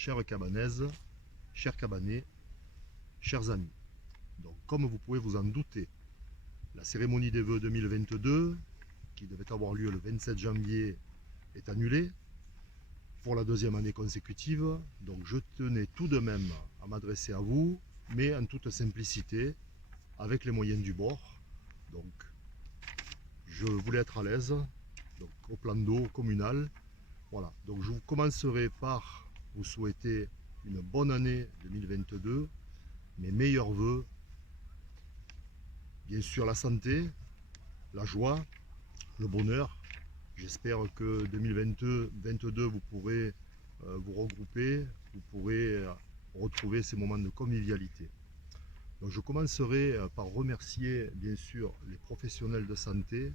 chères cabanaises, chers cabanais, chers amis. Donc, comme vous pouvez vous en douter, la cérémonie des vœux 2022, qui devait avoir lieu le 27 janvier, est annulée pour la deuxième année consécutive. Donc, je tenais tout de même à m'adresser à vous, mais en toute simplicité, avec les moyens du bord. Donc, je voulais être à l'aise, donc au plan d'eau communal. Voilà, donc je commencerai par vous souhaiter une bonne année 2022, mes meilleurs voeux, bien sûr la santé, la joie, le bonheur. J'espère que 2022, vous pourrez vous regrouper, vous pourrez retrouver ces moments de convivialité. Donc je commencerai par remercier bien sûr les professionnels de santé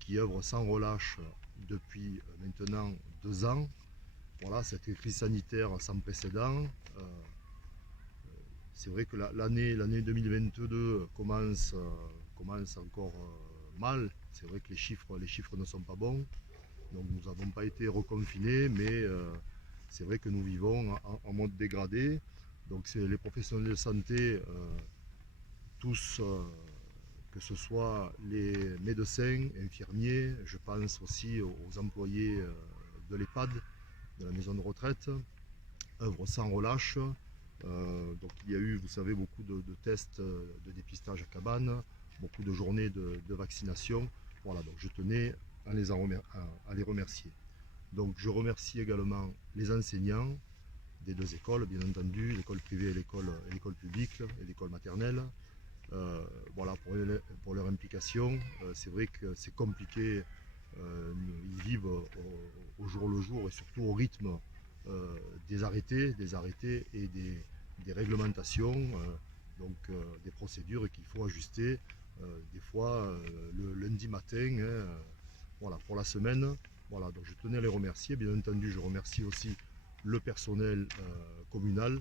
qui œuvrent sans relâche depuis maintenant 2 ans. Voilà, cette crise sanitaire sans précédent. C'est vrai que l'année 2022 commence encore mal. C'est vrai que les chiffres ne sont pas bons. Donc nous n'avons pas été reconfinés, mais c'est vrai que nous vivons en mode dégradé. Donc c'est les professionnels de santé, tous, que ce soit les médecins, infirmiers, je pense aussi aux employés de l'EHPAD, de la maison de retraite, œuvrent sans relâche. Donc il y a eu, vous savez, beaucoup de tests de dépistage à cabane, beaucoup de journées de vaccination. Voilà, donc je tenais à les remercier. Donc je remercie également les enseignants des deux écoles, bien entendu, l'école privée et l'école publique et l'école maternelle. Voilà, pour leur implication. C'est vrai que c'est compliqué, ils vivent au jour le jour et surtout au rythme des arrêtés et des réglementations, des procédures qu'il faut ajuster, des fois le lundi matin, hein, voilà, pour la semaine. Voilà, donc je tenais à les remercier. Bien entendu, je remercie aussi le personnel communal,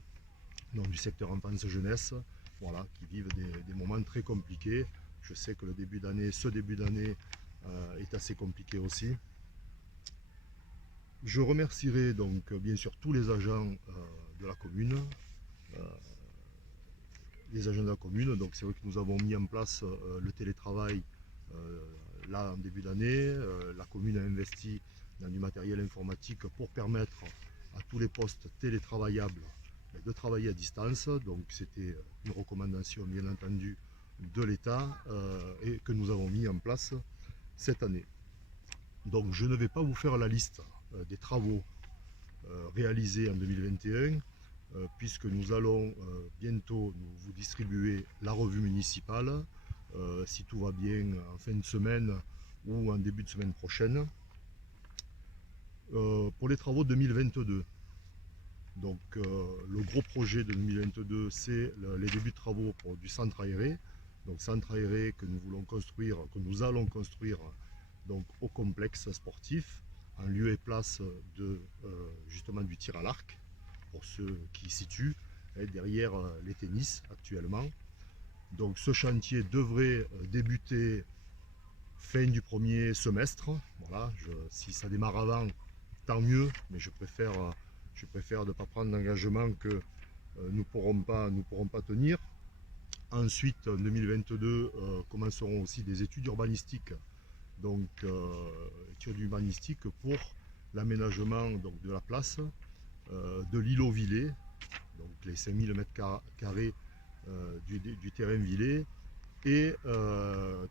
donc du secteur enfance-jeunesse, voilà, qui vivent des moments très compliqués. Je sais que ce début d'année est assez compliqué aussi. Je remercierai donc bien sûr tous les agents de la commune, Donc c'est vrai que nous avons mis en place le télétravail là en début d'année. La commune a investi dans du matériel informatique pour permettre à tous les postes télétravaillables de travailler à distance. Donc c'était une recommandation bien entendu de l'État et que nous avons mis en place cette année. Donc je ne vais pas vous faire la liste des travaux réalisés en 2021 puisque nous allons bientôt vous distribuer la revue municipale, si tout va bien en fin de semaine ou en début de semaine prochaine. Pour les travaux 2022, donc le gros projet de 2022, c'est les débuts de travaux pour du centre aéré. Donc centre aéré que nous allons construire donc au complexe sportif, en lieu et place justement du tir à l'arc, pour ceux qui situent derrière les tennis actuellement. Donc ce chantier devrait débuter fin du premier semestre. Voilà, si ça démarre avant, tant mieux, mais je préfère de ne pas prendre d'engagement que nous ne pourrons pas tenir. Ensuite, en 2022, commenceront aussi des études urbanistiques, donc études urbanistiques pour l'aménagement de la place, de l'îlot Villers, donc les 5000 m² du terrain Villers, et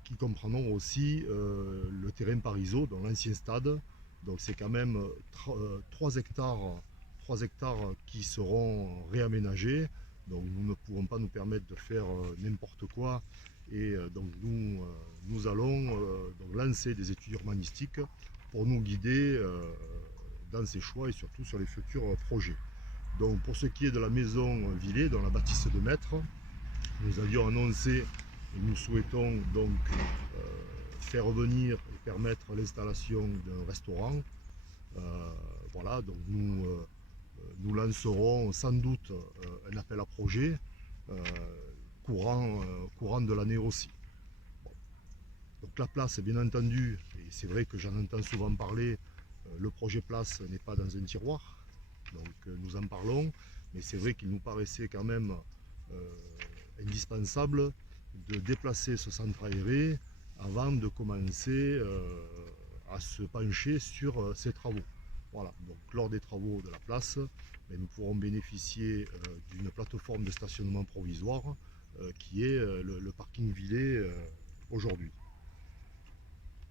qui comprendront aussi le terrain Parisot, dans l'ancien stade. Donc c'est quand même 3 hectares qui seront réaménagés. Donc nous ne pouvons pas nous permettre de faire n'importe quoi. Et donc nous allons donc lancer des études urbanistiques pour nous guider dans ces choix et surtout sur les futurs projets. Donc pour ce qui est de la maison Villers, dans la bâtisse de maître, nous avions annoncé et nous souhaitons donc faire venir et permettre l'installation d'un restaurant. Voilà, donc nous lancerons sans doute un appel à projet courant de l'année aussi. Bon. Donc la place, bien entendu, et c'est vrai que j'en entends souvent parler, le projet place n'est pas dans un tiroir, Donc nous en parlons, mais c'est vrai qu'il nous paraissait quand même indispensable de déplacer ce centre aéré avant de commencer à se pencher sur ces travaux. Voilà, donc lors des travaux de la place, nous pourrons bénéficier d'une plateforme de stationnement provisoire qui est le parking Villers aujourd'hui.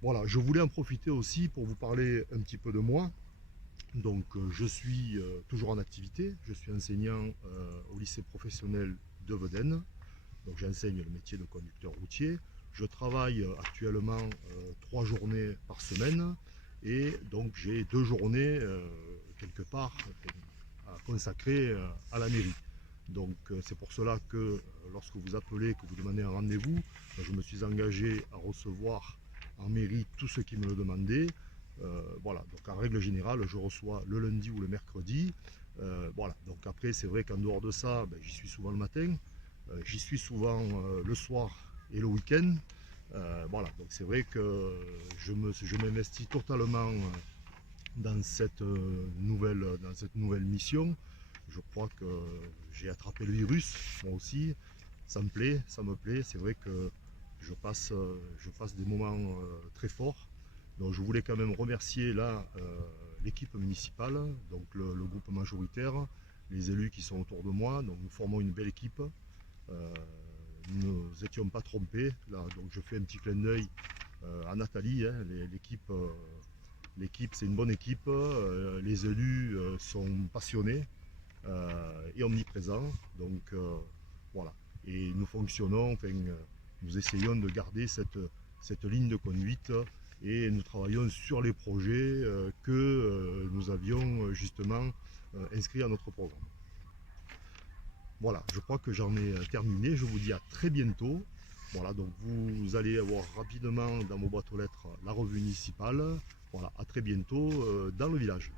Voilà, je voulais en profiter aussi pour vous parler un petit peu de moi. Donc je suis toujours en activité, je suis enseignant au lycée professionnel de Vedène. Donc j'enseigne le métier de conducteur routier. Je travaille actuellement 3 journées par semaine et donc j'ai 2 journées quelque part à consacrer à la mairie. Donc c'est pour cela que lorsque vous appelez, que vous demandez un rendez-vous, je me suis engagé à recevoir en mairie tous ceux qui me le demandaient. Voilà, donc en règle générale, je reçois le lundi ou le mercredi. Voilà, donc après c'est vrai qu'en dehors de ça, j'y suis souvent le matin. J'y suis souvent le soir et le week-end. Voilà, donc c'est vrai que je m'investis totalement dans cette nouvelle mission. Je crois que j'ai attrapé le virus, moi aussi. Ça me plaît, ça me plaît. C'est vrai que je passe des moments très forts. Donc je voulais quand même remercier là l'équipe municipale, donc le groupe majoritaire, les élus qui sont autour de moi. Donc nous formons une belle équipe. Nous n'étions pas trompés. Là, donc je fais un petit clin d'œil à Nathalie. Hein, l'équipe, c'est une bonne équipe. Les élus sont passionnés et omniprésents. Donc voilà. Et nous fonctionnons, enfin, nous essayons de garder cette ligne de conduite et nous travaillons sur les projets que nous avions justement inscrits à notre programme. Voilà, je crois que j'en ai terminé. Je vous dis à très bientôt. Voilà, donc vous allez avoir rapidement dans vos boîtes aux lettres la revue municipale. Voilà, à très bientôt dans le village.